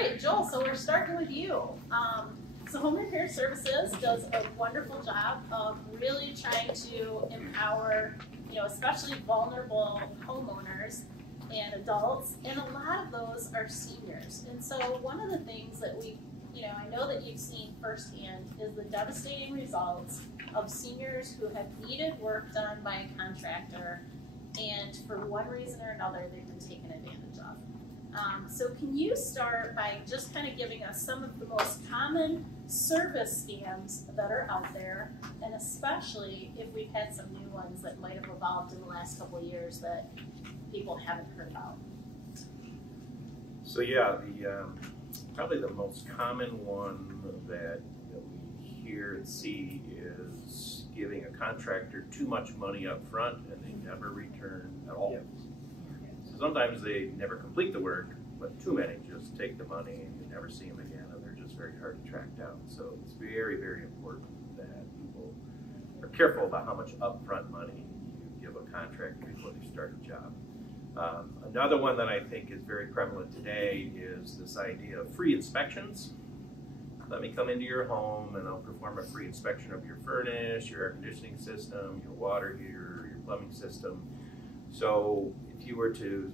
right, Joel, so we're starting with you. So Home Repair Services does a wonderful job of really trying to empower, especially vulnerable homeowners and adults, and a lot of those are seniors. And so one of the things that I know that you've seen firsthand is the devastating results of seniors who have needed work done by a contractor, and for one reason or another, they've been taken advantage of. So can you start by just kind of giving us some of the most common service scams that are out there, and especially if we've had some new ones that might have evolved in the last couple of years that people haven't heard about? So yeah, probably the most common one that we hear and see is giving a contractor too much money up front and they never return at all. So sometimes they never complete the work, but too many just take the money and you never see them again, and they're just very hard to track down. So it's very, very important that people are careful about how much upfront money you give a contractor before they start a job. Another one that I think is very prevalent today is this idea of free inspections. Let me come into your home and I'll perform a free inspection of your furnace, your air conditioning system, your water heater, your plumbing system. So if you were to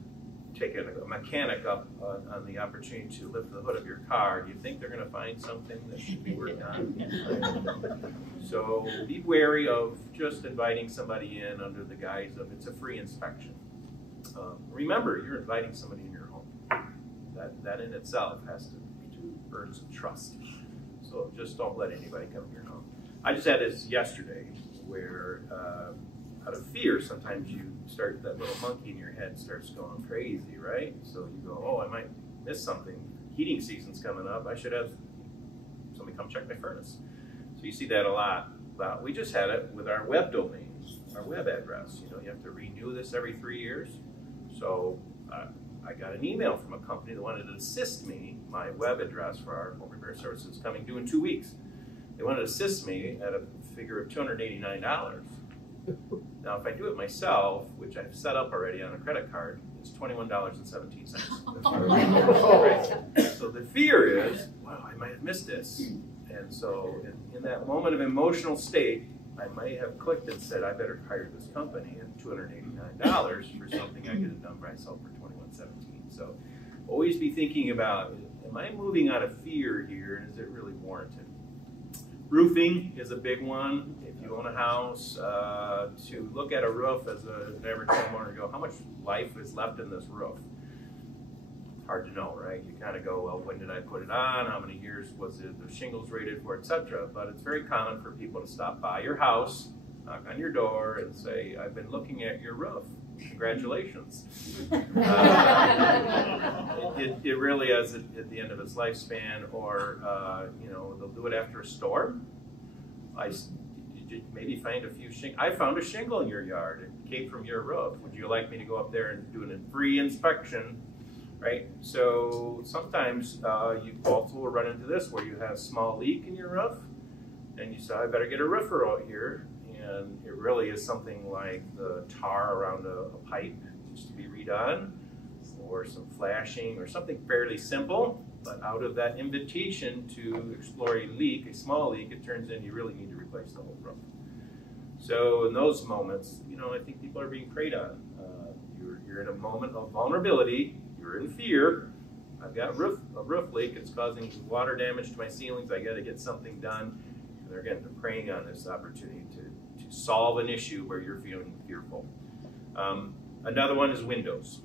take a mechanic up on the opportunity to lift the hood of your car, do you think they're going to find something that should be worked on? So be wary of just inviting somebody in under the guise of it's a free inspection. Remember, you're inviting somebody in your home. That in itself has to earn some trust. So just don't let anybody come in your home. I just had this yesterday where out of fear, sometimes you start, that little monkey in your head starts going crazy, right? So you go, oh, I might miss something. Heating season's coming up. I should have somebody come check my furnace. So you see that a lot. We just had it with our web domain, our web address. You have to renew this every 3 years. So I got an email from a company that wanted to assist me. My web address for our home repair services is coming due in 2 weeks. They wanted to assist me at a figure of $289. Now, if I do it myself, which I've set up already on a credit card, it's $21.17. Right? So the fear is, wow, I might have missed this. And so in that moment of emotional state, I might have clicked and said, I better hire this company at $289 for something I could have done myself for $21.17. So always be thinking about, am I moving out of fear here, and is it really warranted? Roofing is a big one. If you own a house, to look at a roof as an average homeowner and go, how much life is left in this roof? Hard to know, right? You kind of go, well, when did I put it on? How many years was it the shingles rated for, etc. But it's very common for people to stop by your house, knock on your door, and say, I've been looking at your roof. Congratulations. It really is at the end of its lifespan, or they'll do it after a storm. Maybe find a few shingles. I found a shingle in your yard. It came from your roof. Would you like me to go up there and do a free inspection? Right? So sometimes you also will run into this where you have a small leak in your roof, and you say, I better get a roofer out here. And it really is something like the tar around a pipe just to be redone, or some flashing, or something fairly simple. But out of that invitation to explore a leak, a small leak, it turns in you really need to replace the whole roof. So in those moments, I think people are being preyed on. You're in a moment of vulnerability. You're in fear. I've got a roof leak. It's causing water damage to my ceilings. I got to get something done. And they're preying on this opportunity to solve an issue where you're feeling fearful. Another one is windows.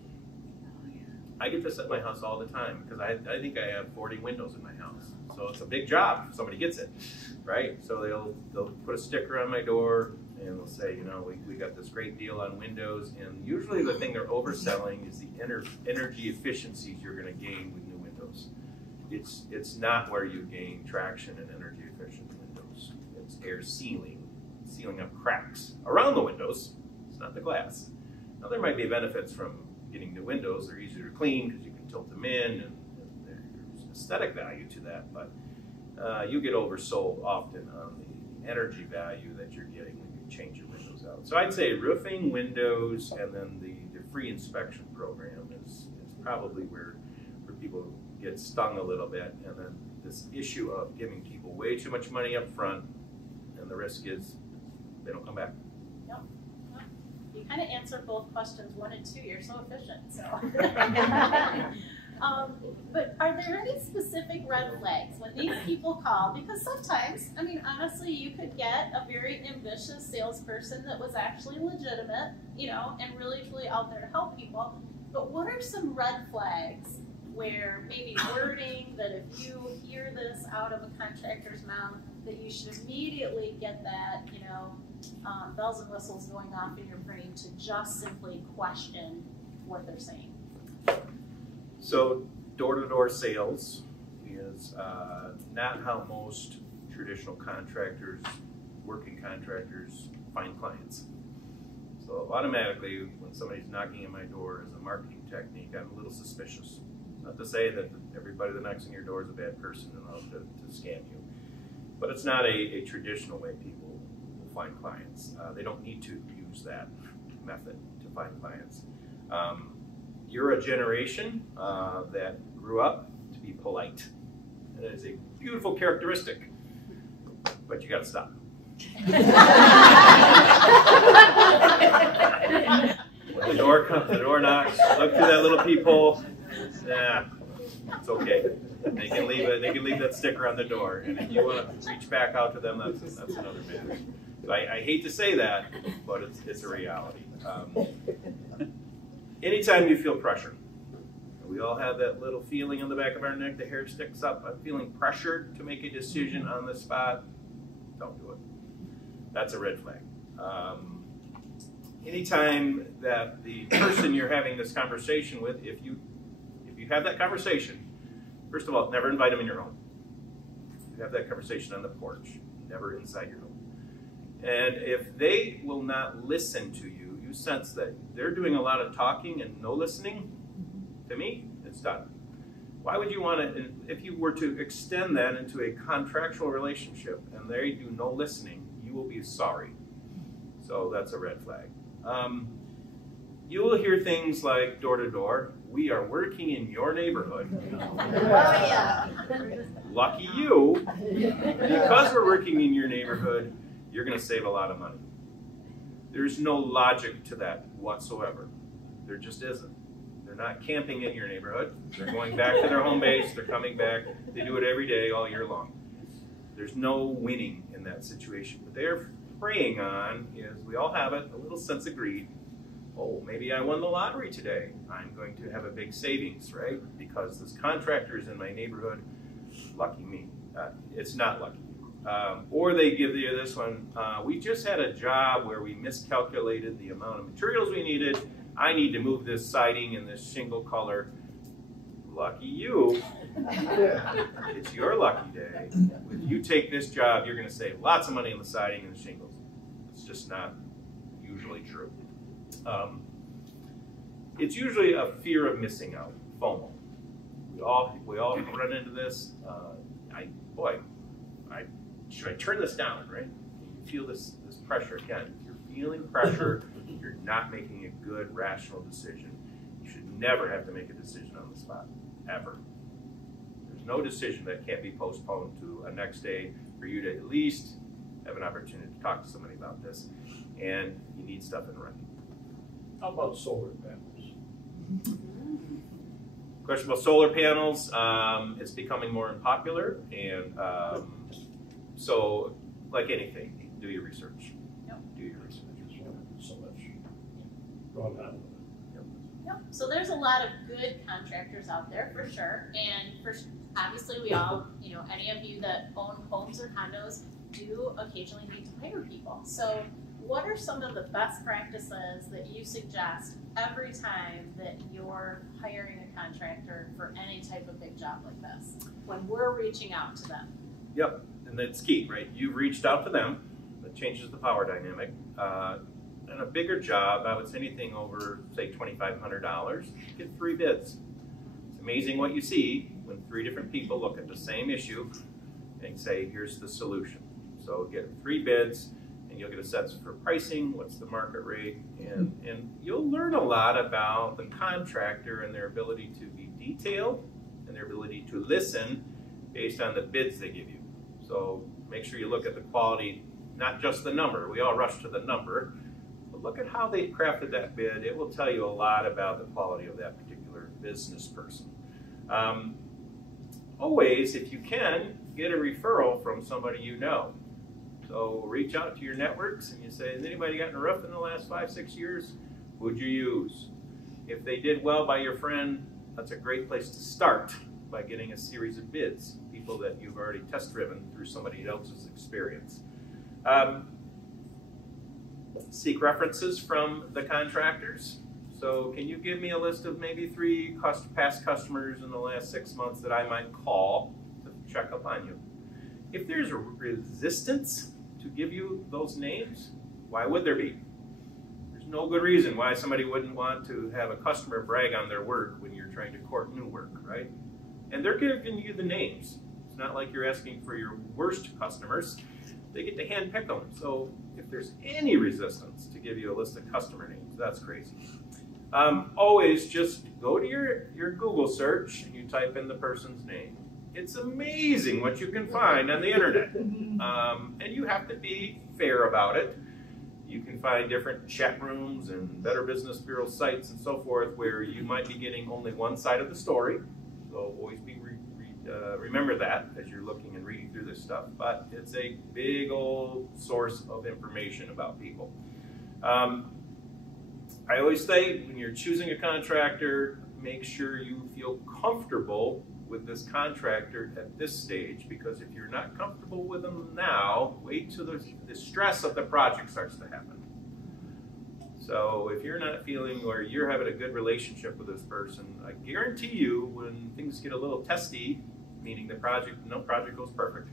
I get this at my house all the time because I think I have 40 windows in my house. So it's a big job if somebody gets it, right? So they'll put a sticker on my door and they'll say, we got this great deal on windows. And usually the thing they're overselling is the energy efficiencies you're going to gain with new windows. It's not where you gain traction and energy efficient windows. It's air sealing up cracks around the windows. It's not the glass. Now there might be benefits from getting new windows. They're easier to clean because you can tilt them in, and there's aesthetic value to that, but you get oversold often on the energy value that you're getting when you change your windows out. So I'd say roofing, windows, and then the free inspection program is probably where people get stung a little bit, and then this issue of giving people way too much money up front, and the risk is they don't come back. Yep. You kind of answered both questions 1 and 2. You're so efficient. So. But are there any specific red flags when these people call? Because sometimes, I mean, honestly, you could get a very ambitious salesperson that was actually legitimate, you know, and really, truly out there to help people. But what are some red flags where maybe wording that if you hear this out of a contractor's mouth, that you should immediately get that, you know, bells and whistles going off in your brain to just simply question what they're saying? So door-to-door sales is not how most traditional contractors, working contractors, find clients. So automatically, when somebody's knocking at my door as a marketing technique, I'm a little suspicious. Not to say that everybody that knocks on your door is a bad person and out to scam you, but it's not a traditional way people will find clients. They don't need to use that method to find clients. You're a generation that grew up to be polite. And it is a beautiful characteristic, but you got to stop. When the door knocks, look through that little peephole. Nah, it's okay. They can leave that sticker on the door, and if you want to reach back out to them, that's another matter. So I hate to say that, but it's a reality. Anytime you feel pressure, we all have that little feeling on the back of our neck, the hair sticks up. I'm feeling pressured to make a decision on the spot. Don't do it. That's a red flag. Anytime that the person you're having this conversation with, if you have that conversation, first of all, never invite them in your home. You have that conversation on the porch, never inside your home. And if they will not listen to you, you sense that they're doing a lot of talking and no listening, to me, it's done. Why would you want to, if you were to extend that into a contractual relationship and they do no listening, you will be sorry. So that's a red flag. You will hear things like door to door, we are working in your neighborhood. Oh yeah. Lucky you, because we're working in your neighborhood, you're going to save a lot of money. There's no logic to that whatsoever. There just isn't. They're not camping in your neighborhood. They're going back to their home base. They're coming back. They do it every day, all year long. There's no winning in that situation. What they're preying on is, we all have it, a little sense of greed. Oh, maybe I won the lottery today. I'm going to have a big savings, right? Because this contractor is in my neighborhood. Lucky me. It's not lucky. Or they give you this one, we just had a job where we miscalculated the amount of materials we needed. I need to move this siding in this shingle color. Lucky you. It's your lucky day. When you take this job, you're going to save lots of money on the siding and the shingles. It's just not usually true. It's usually a fear of missing out, FOMO. We all run into this. Should I turn this down, right? You feel this pressure again. If you're feeling pressure, you're not making a good, rational decision. You should never have to make a decision on the spot, ever. There's no decision that can't be postponed to a next day for you to at least have an opportunity to talk to somebody about this. And you need stuff in writing. How about solar panels? Question about solar panels. It's becoming more unpopular, and so, like anything, do your research. Yep. Do your research. So much going on. Yep. So there's a lot of good contractors out there for sure, and obviously we all, you know, any of you that own homes or condos do occasionally need to hire people. So what are some of the best practices that you suggest every time that you're hiring a contractor for any type of big job like this, when we're reaching out to them? Yep, and that's key, right? You've reached out to them. That changes the power dynamic. And a bigger job, I would say anything over, say, $2,500, get 3 bids. It's amazing what you see when 3 different people look at the same issue and say, here's the solution. So get 3 bids, and you'll get a sense for pricing, what's the market rate, and you'll learn a lot about the contractor and their ability to be detailed and their ability to listen based on the bids they give you. So make sure you look at the quality, not just the number. We all rush to the number, but look at how they crafted that bid. It will tell you a lot about the quality of that particular business person. Always, if you can, get a referral from somebody you know. So reach out to your networks and you say, has anybody gotten a roof in the last 5-6 years? Who'd you use? If they did well by your friend, that's a great place to start by getting a series of bids, people that you've already test driven through somebody else's experience. Seek references from the contractors. So can you give me a list of maybe 3 past customers in the last 6 months that I might call to check up on you? If there's a resistance to give you those names, why would there be? There's no good reason why somebody wouldn't want to have a customer brag on their work when you're trying to court new work, right? And they're giving you the names. It's not like you're asking for your worst customers. They get to handpick them. So if there's any resistance to give you a list of customer names, that's crazy. Always just go to your Google search and you type in the person's name. It's amazing what you can find on the internet. And you have to be fair about it. You can find different chat rooms and Better Business Bureau sites and so forth where you might be getting only one side of the story. So always be remember that as you're looking and reading through this stuff. But it's a big old source of information about people. I always say when you're choosing a contractor, make sure you feel comfortable with this contractor at this stage, because if you're not comfortable with them now, wait till the stress of the project starts to happen. So if you're not feeling or you're having a good relationship with this person, I guarantee you when things get a little testy, meaning the project, no project goes perfect,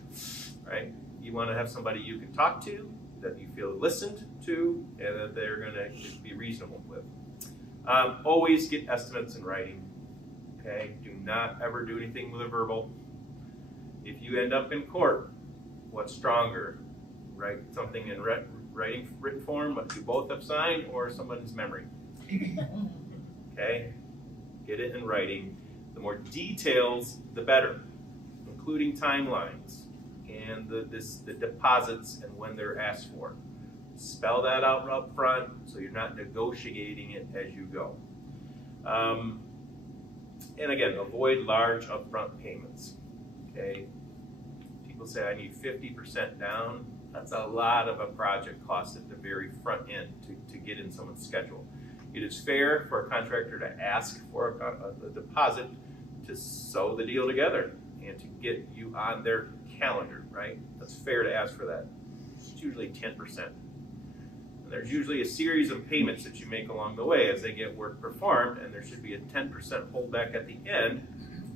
right? You want to have somebody you can talk to, that you feel listened to, and that they're going to be reasonable with. Always get estimates in writing. Okay, do not ever do anything with a verbal. If you end up in court, what's stronger? Write something in written form, but you both have signed, or someone's memory. Okay, get it in writing. The more details, the better, including timelines and the deposits and when they're asked for. Spell that out up front so you're not negotiating it as you go. And again, avoid large upfront payments. Okay, people say I need 50% down. That's a lot of a project cost at the very front end to get in someone's schedule. It is fair for a contractor to ask for a deposit to sew the deal together and to get you on their calendar, right? That's fair to ask for that. It's usually 10%. And there's usually a series of payments that you make along the way as they get work performed, and there should be a 10% holdback at the end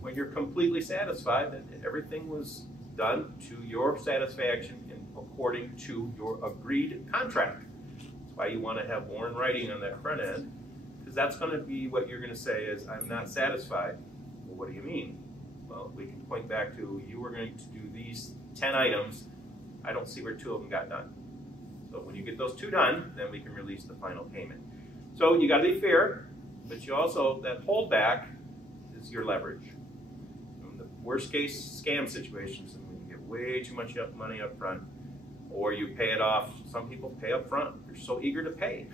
when you're completely satisfied that everything was done to your satisfaction and according to your agreed contract. That's why you want to have more in writing on that front end, because that's going to be what you're going to say is, I'm not satisfied. Well, what do you mean? Well, we can point back to, you were going to do these 10 items. I don't see where 2 of them got done. So when you get those 2 done, then we can release the final payment. So you got to be fair, but you also, that holdback is your leverage. In the worst case scam situations, when you get way too much money up front, or you pay it off. Some people pay up front. They're so eager to pay.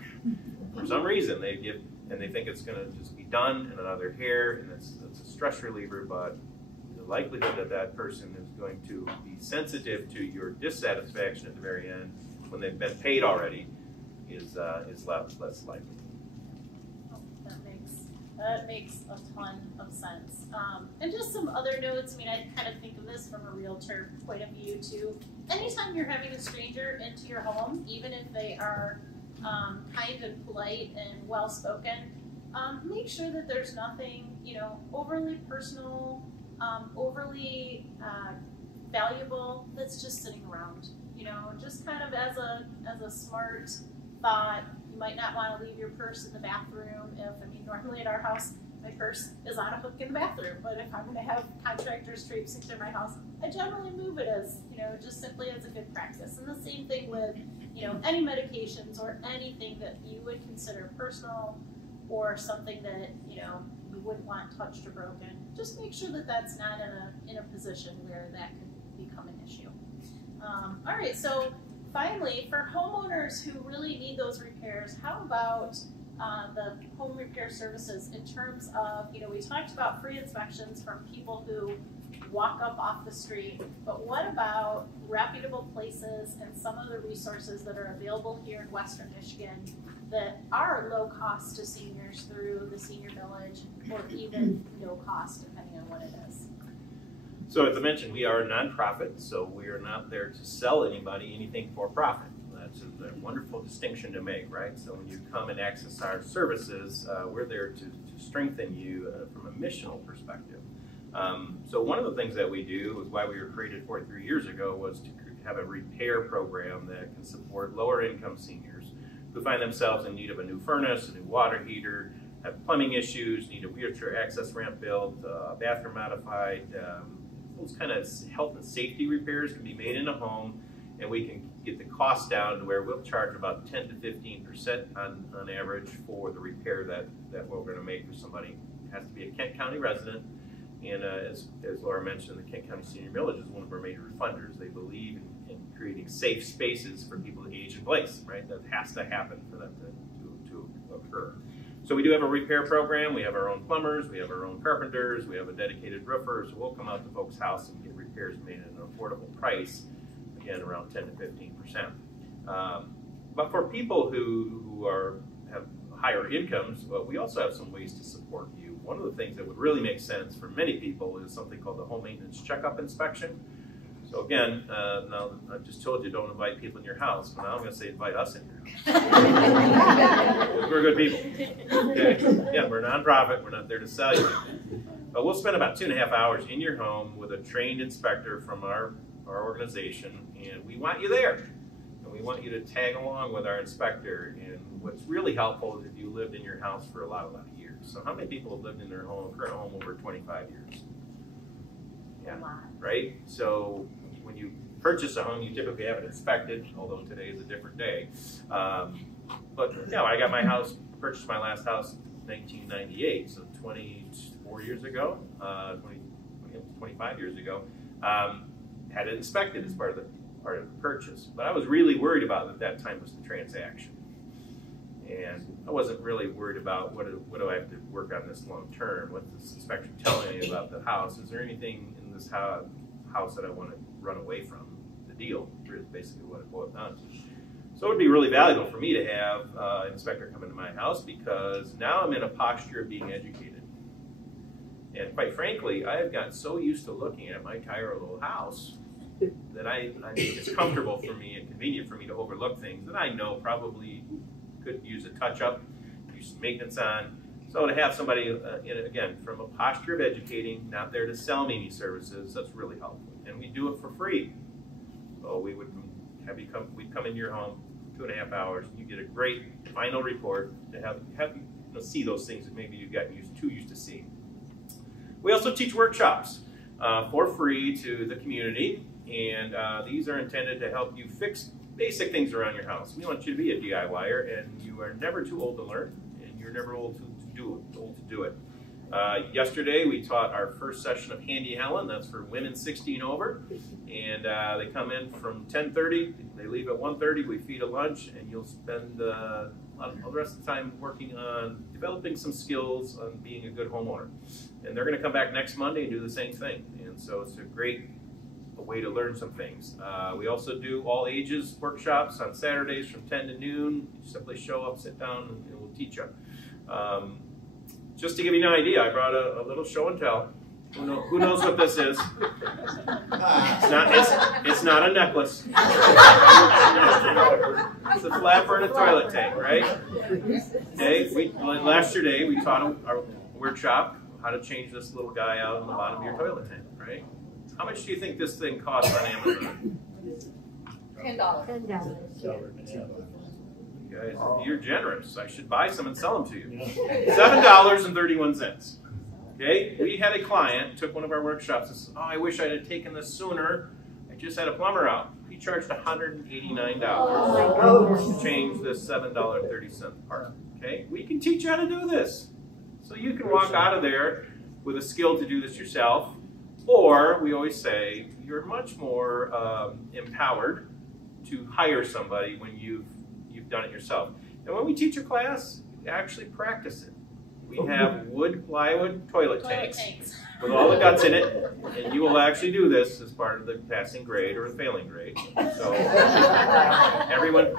For some reason, they give, and they think it's going to just be done in another hair, and it's a stress reliever, but the likelihood that that person is going to be sensitive to your dissatisfaction at the very end when they've been paid already is less likely. Oh, that makes a ton of sense. And just some other notes. I mean, I kind of think of this from a realtor point of view too. Anytime you're having a stranger into your home, even if they are kind and polite and well spoken, make sure that there's nothing, overly personal, overly valuable that's just sitting around. Just kind of as a smart thought, you might not want to leave your purse in the bathroom. Normally at our house, my purse is on a hook in the bathroom, but if I'm going to have contractors traipsing through my house, I generally move it as, just simply as a good practice. And the same thing with, any medications or anything that you would consider personal or something that, you you wouldn't want touched or broken, just make sure that that's not in a position where that could become an issue. All right, so finally, for homeowners who really need those repairs, how about the home repair services in terms of, we talked about free inspections from people who walk up off the street, but what about reputable places and some of the resources that are available here in Western Michigan that are low cost to seniors through the senior village, or even no cost depending on what it is? So as I mentioned, we are a nonprofit, so we are not there to sell anybody anything for profit. That's a wonderful distinction to make, right? So when you come and access our services, we're there to strengthen you from a missional perspective. So one of the things that we do, is why we were created 43 years ago, was to have a repair program that can support lower income seniors who find themselves in need of a new furnace, a new water heater, have plumbing issues, need a wheelchair access ramp built, bathroom modified. Those kind of health and safety repairs can be made in a home, and we can get the cost down to where we'll charge about 10 to 15% on average for the repair that we're going to make for somebody. It has to be a Kent County resident, and as Laura mentioned, the Kent County Senior Village is one of our major funders. They believe in creating safe spaces for people to age in place, right? That has to happen for that to occur. So we do have a repair program. We have our own plumbers, we have our own carpenters, we have a dedicated roofer, so we'll come out to folks' house and get repairs made at an affordable price, again, around 10 to 15%. But for people who have higher incomes, we also have some ways to support you. One of the things that would really make sense for many people is something called the home maintenance checkup inspection. So again, now I've just told you don't invite people in your house, but now I'm going to say invite us in your house. Because we're good people. Okay? Again, we're a nonprofit, we're not there to sell you. But we'll spend about 2.5 hours in your home with a trained inspector from our organization, and we want you there. And we want you to tag along with our inspector. And what's really helpful is if you lived in your house for a lot of years. So how many people have lived in their current home over 25 years? Yeah, right? So when you purchase a home, you typically have it inspected, although today is a different day. But no, I got my house, purchased my last house in 1998, so 24 years ago, 25 years ago, had it inspected as part of the purchase. But I was really worried about at that time was the transaction. And I wasn't really worried about what do I have to work on this long term, what's this inspection telling me about the house, is there anything in this house that I want to run away from the deal, is basically what it boiled down to. So it would be really valuable for me to have an inspector come into my house, because now I'm in a posture of being educated. And quite frankly, I have gotten so used to looking at my entire little house that I think it's comfortable for me and convenient for me to overlook things that I know probably could use a touch-up, use some maintenance on. So to have somebody, again, from a posture of educating, not there to sell me any services, that's really helpful. And we do it for free. So we would we'd come into your home, 2.5 hours, and you get a great final report to have you see those things that maybe you've gotten too used to seeing. We also teach workshops for free to the community, and these are intended to help you fix basic things around your house. We want you to be a DIYer, and you are never too old to learn, and you're never old to do it. Yesterday we taught our first session of Handy Helen. That's for women 60 and over, and they come in from 10:30. They leave at 1:30. We feed a lunch, and you'll spend the rest of the time working on developing some skills on being a good homeowner. And they're going to come back next Monday and do the same thing. And so it's a great way to learn some things. We also do all ages workshops on Saturdays from 10 to noon. You simply show up, sit down, and we'll teach you. Just to give you an idea, I brought a little show and tell. Who knows what this is? It's not a necklace. It's a flapper and a toilet tank, right? Okay. Last year we taught our workshop how to change this little guy out on the bottom of your toilet tank, right? How much do you think this thing costs on Amazon? $10. You guys, you're generous. I should buy some and sell them to you. $7.31. Okay, we had a client took one of our workshops and said, "Oh, I wish I'd have taken this sooner. I just had a plumber out." He charged $189 to change this $7.30 part. Okay, we can teach you how to do this. So you can walk out of there with a skill to do this yourself, or we always say you're much more empowered to hire somebody when you've done it yourself. And when we teach a class, we actually practice it. We have wood, plywood, toilet tanks with all the guts in it, and you will actually do this as part of the passing grade or the failing grade. So everyone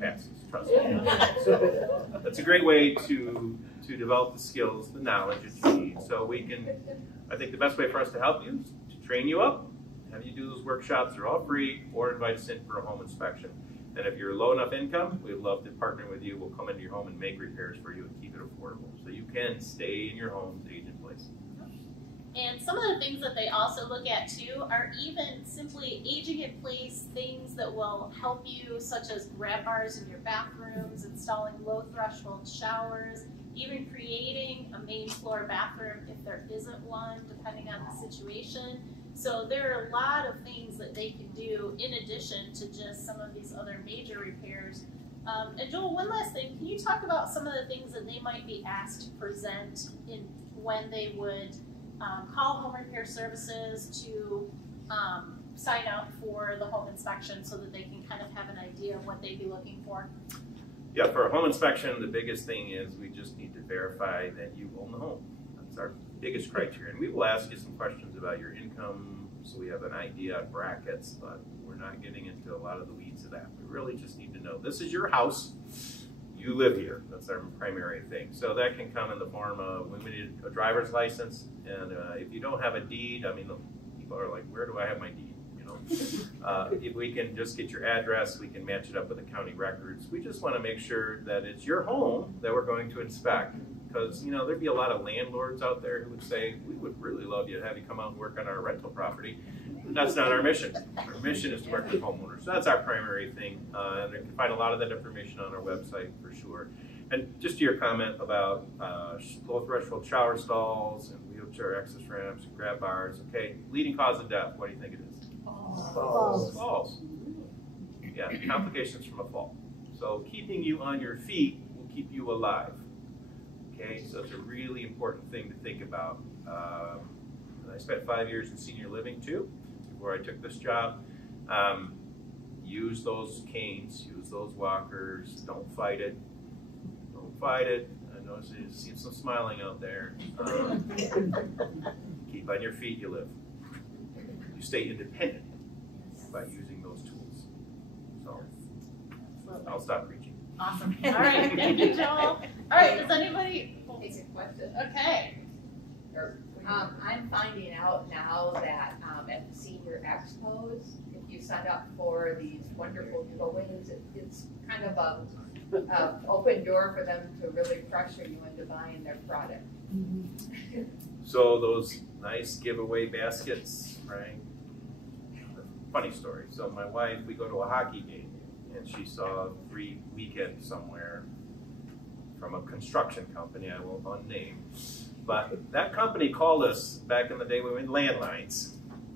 passes, trust me. So that's a great way to develop the skills, the knowledge that you need. So we can, I think the best way for us to help you is to train you up, have you do those workshops. They're all free, or invite us in for a home inspection. And if you're low enough income, we'd love to partner with you. We'll come into your home and make repairs for you and keep it affordable. So you can stay in your homes, age in place. And some of the things that they also look at too are even simply aging in place things that will help you, such as grab bars in your bathrooms, installing low threshold showers, even creating a main floor bathroom if there isn't one, depending on the situation. So there are a lot of things that they can do in addition to just some of these other major repairs. And Joel, one last thing, can you talk about some of the things that they might be asked to present in when they would call Home Repair Services to sign up for the home inspection so that they can kind of have an idea of what they'd be looking for? Yeah, for a home inspection, the biggest thing is we just need to verify that you own the home. That's our biggest criteria. And we will ask you some questions about your income so we have an idea of brackets, but we're not getting into a lot of the weeds of that. We really just need to know this is your house. You live here. That's our primary thing. So that can come in the form of, we need a driver's license, and if you don't have a deed, I mean, people are like, where do I have my deed? You know, if we can just get your address, we can match it up with the county records. We just want to make sure that it's your home that we're going to inspect, because you know there'd be a lot of landlords out there who would say, we would really love you to have you come out and work on our rental property. That's not our mission. Our mission is to work with homeowners. So that's our primary thing. And you can find a lot of that information on our website for sure. And just to your comment about low threshold shower stalls and wheelchair access ramps and grab bars, okay, leading cause of death, what do you think it is? Falls. Falls. Yeah, complications from a fall. So keeping you on your feet will keep you alive. Okay, so it's a really important thing to think about. I spent 5 years in senior living too, before I took this job. Use those canes, use those walkers, don't fight it. Don't fight it. I notice you see some smiling out there. Keep on your feet, you live. You stay independent by using those tools. So I'll stop preaching. Awesome. All right, thank you, Joel. All right, does anybody? It's a question. Okay. I'm finding out now that at the senior expos, if you sign up for these wonderful giveaways, it's kind of a open door for them to really pressure you into buying their product. So those nice giveaway baskets, right? Funny story. So my wife, we go to a hockey game, and she saw a free weekend somewhere from a construction company I won't unname. But that company called us back in the day when we had landlines.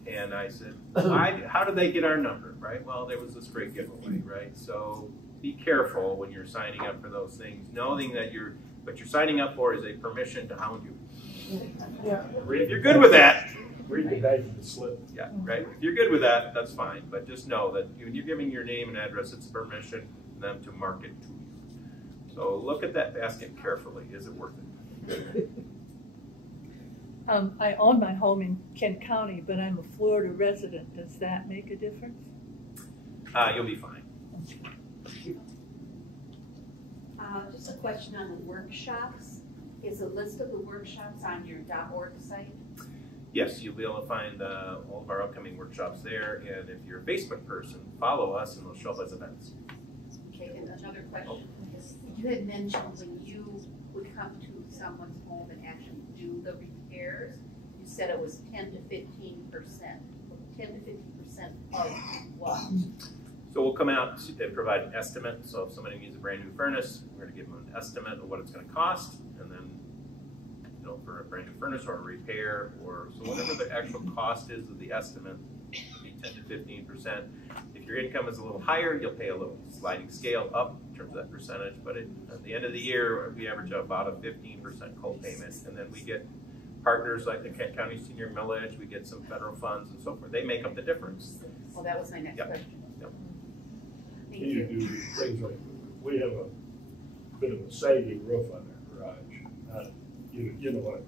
And I said, how did they get our number, right? Well, there was this great giveaway, right? So be careful when you're signing up for those things, knowing that what you're signing up for is a permission to hound you. Yeah. If you're good with that, Read the back of the slip. yeah, right. If you're good with that, that's fine. But just know that when you're giving your name and address, it's permission for them to market to you. So look at that basket carefully. Is it worth it? I own my home in Kent County, but I'm a Florida resident. Does that make a difference? You'll be fine. Just a question on the workshops. Is a list of the workshops on your .org site? Yes, you'll be able to find all of our upcoming workshops there. And if you're a Facebook person, follow us and we'll show up as events. Okay, and another question. You had mentioned when you would come to someone's home and actually do the repairs, you said it was 10 to 15%. 10 to 50% of what? So we'll come out and provide an estimate. So if somebody needs a brand new furnace, we're going to give them an estimate of what it's going to cost, and then for a brand new furnace or a repair, or so whatever the actual cost is of the estimate, it'll be 10 to 15%. If your income is a little higher, you'll pay a little sliding scale up in terms of that percentage. But at the end of the year, we average about a 15% co-payment, and then we get partners like the Kent County Senior Millage. We get some federal funds and so forth. They make up the difference. Well, that was my next Yep. question. Yep. Thank You you. do things like, we have a bit of a sagging roof on our garage. You know what it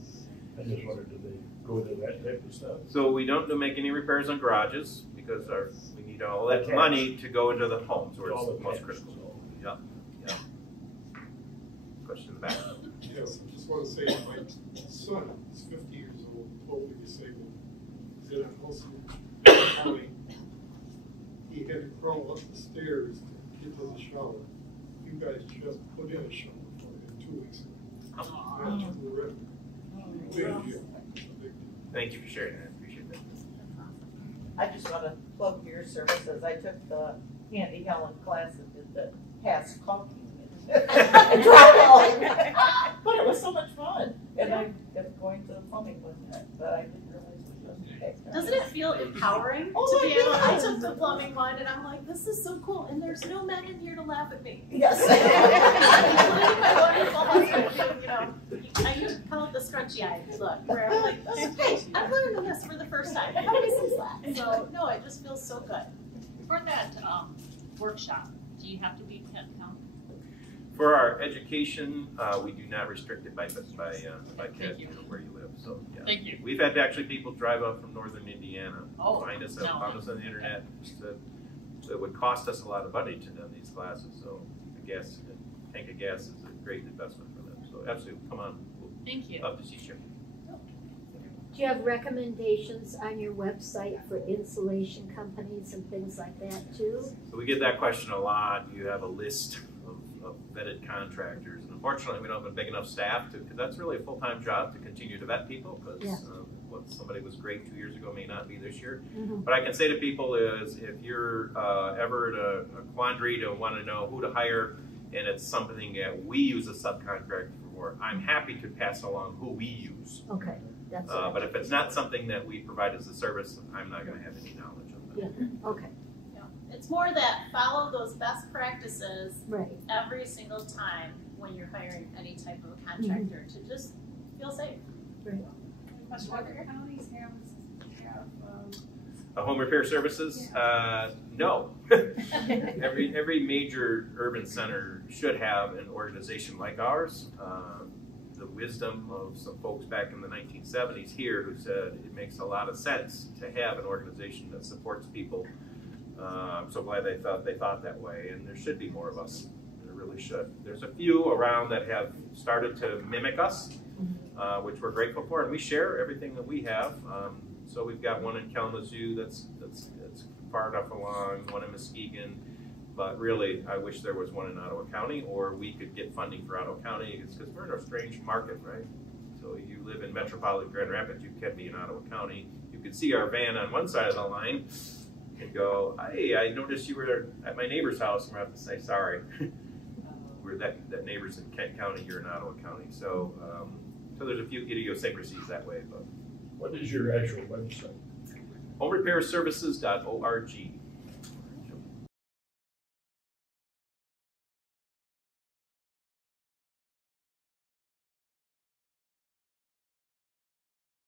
is. I just wondered, do they go into that type of stuff? So we don't make any repairs on garages because we need all that Okay. money to go into the homes where All it's the most cash, critical. so. Yep. Yep. Question in the back. Yes, I just want to say my son is 50 years old, totally disabled. He's in a house in county. He had to crawl up the stairs to get to the shower. You guys just put in a shower for him 2 weeks ago. That's terrific. Big deal. Big deal. Thank you for sharing that. Appreciate that. I just want to plug your services. I took the Andy Helen class and did the past caulking and drywalling. But it was so much fun. And I kept going to the plumbing with that, but I didn't realize it was okay. Doesn't it feel empowering Oh to my be able? I goodness. took the plumbing one, and I'm like, this is so cool. And there's no men in here to laugh at me. Yes. Including my wonderful husband, who, I used to call it the scrunchy eye look, where I'm like, hey, I'm learning this for the first time. How does this laugh? So no, it just feels so good. For that workshop, do you have to be Kent County? For our education, we do not restrict it by Kent, you. where you live. So yeah. Thank you. We've had actually people drive up from northern Indiana, Oh, find us, no. found us on the internet. So it would cost us a lot of money to run these classes. So a tank of gas is a great investment for them. So absolutely, come on. Thank you. Love to see you. Do you have recommendations on your website for insulation companies and things like that too? So we get that question a lot. Do you have a list of vetted contractors? And unfortunately, we don't have a big enough staff because that's really a full-time job to continue to vet people because Yeah. what somebody was great 2 years ago may not be this year. Mhm. What I can say to people is if you're ever at a quandary to want to know who to hire and it's something that we use a subcontractor for, I'm happy to pass along who we use. Okay, that's But if it's not something that we provide as a service, I'm not going to have any knowledge of that. Yeah, okay, It's more that follow those best practices right. every single time when you're hiring any type of a contractor to just feel safe. Right. Question, what counties have Home repair services? No. every major urban center should have an organization like ours. The wisdom of some folks back in the 1970s here who said it makes a lot of sense to have an organization that supports people. I'm so glad they thought that way, and there should be more of us. There really should. There's a few around that have started to mimic us, which we're grateful for, and we share everything that we have. So we've got one in Kalamazoo that's far enough along, one in Muskegon, but really I wish there was one in Ottawa County, or we could get funding for Ottawa County. It's because we're in a strange market, right? So you live in metropolitan Grand Rapids, you can be in Ottawa County. You could see our van on one side of the line and go, hey, I noticed you were at my neighbor's house, and we have to say sorry. We're that neighbor's in Kent County, you're in Ottawa County. So so there's a few idiosyncrasies that way. But What is your actual website? homerepairservices.org.